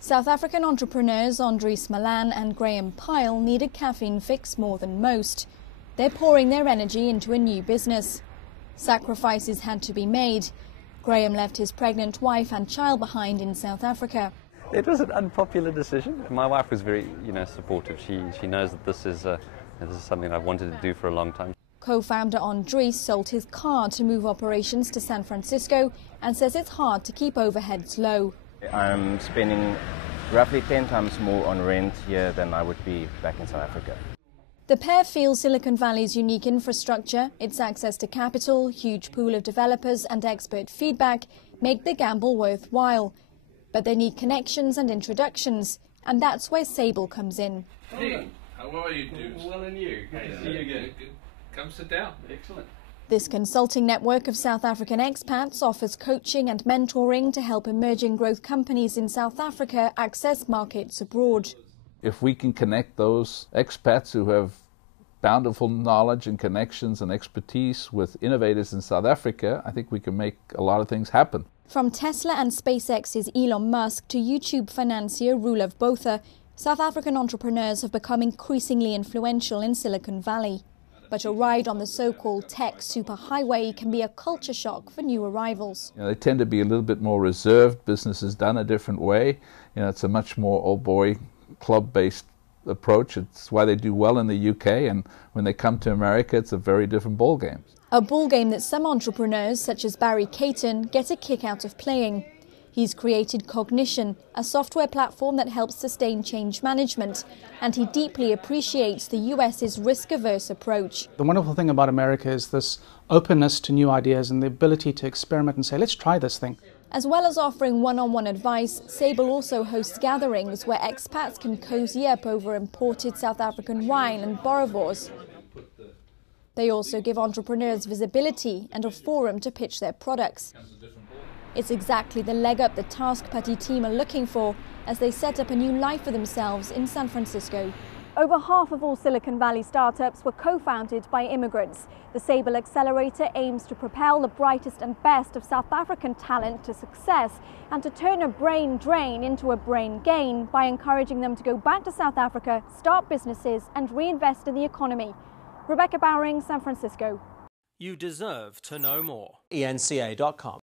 South African entrepreneurs Andries Malan and Graham Pyle need a caffeine fix more than most. They're pouring their energy into a new business. Sacrifices had to be made. Graham left his pregnant wife and child behind in South Africa. It was an unpopular decision. My wife was very, supportive. She knows that this is something I've wanted to do for a long time. Co-founder Andries sold his car to move operations to San Francisco and says it's hard to keep overheads low. I'm spending roughly 10 times more on rent here than I would be back in South Africa. The pair feel Silicon Valley's unique infrastructure, its access to capital, huge pool of developers and expert feedback make the gamble worthwhile. But they need connections and introductions, and that's where Sable comes in. Hey, how are you, dudes? Well, and you? Good to see you again. Come sit down. Excellent. This consulting network of South African expats offers coaching and mentoring to help emerging growth companies in South Africa access markets abroad. If we can connect those expats who have bountiful knowledge and connections and expertise with innovators in South Africa, I think we can make a lot of things happen. From Tesla and SpaceX's Elon Musk to YouTube financier Roelof Botha, South African entrepreneurs have become increasingly influential in Silicon Valley. But a ride on the so-called tech superhighway can be a culture shock for new arrivals. They tend to be a little bit more reserved. Business is done a different way. It's a much more old boy club-based approach. It's why they do well in the UK, and when they come to America, it's a very different ballgame. A ballgame that some entrepreneurs, such as Barry Caton, get a kick out of playing. He's created Cognition, a software platform that helps sustain change management, and he deeply appreciates the US's risk-averse approach. The wonderful thing about America is this openness to new ideas and the ability to experiment and say, let's try this thing. As well as offering one-on-one advice, Sable also hosts gatherings where expats can cozy up over imported South African wine and boerewors. They also give entrepreneurs visibility and a forum to pitch their products. It's exactly the leg up the Task Putty team are looking for as they set up a new life for themselves in San Francisco. Over half of all Silicon Valley startups were co-founded by immigrants. The Sable Accelerator aims to propel the brightest and best of South African talent to success and to turn a brain drain into a brain gain by encouraging them to go back to South Africa, start businesses and reinvest in the economy. Rebecca Bowring, San Francisco. You deserve to know more. eNCA.com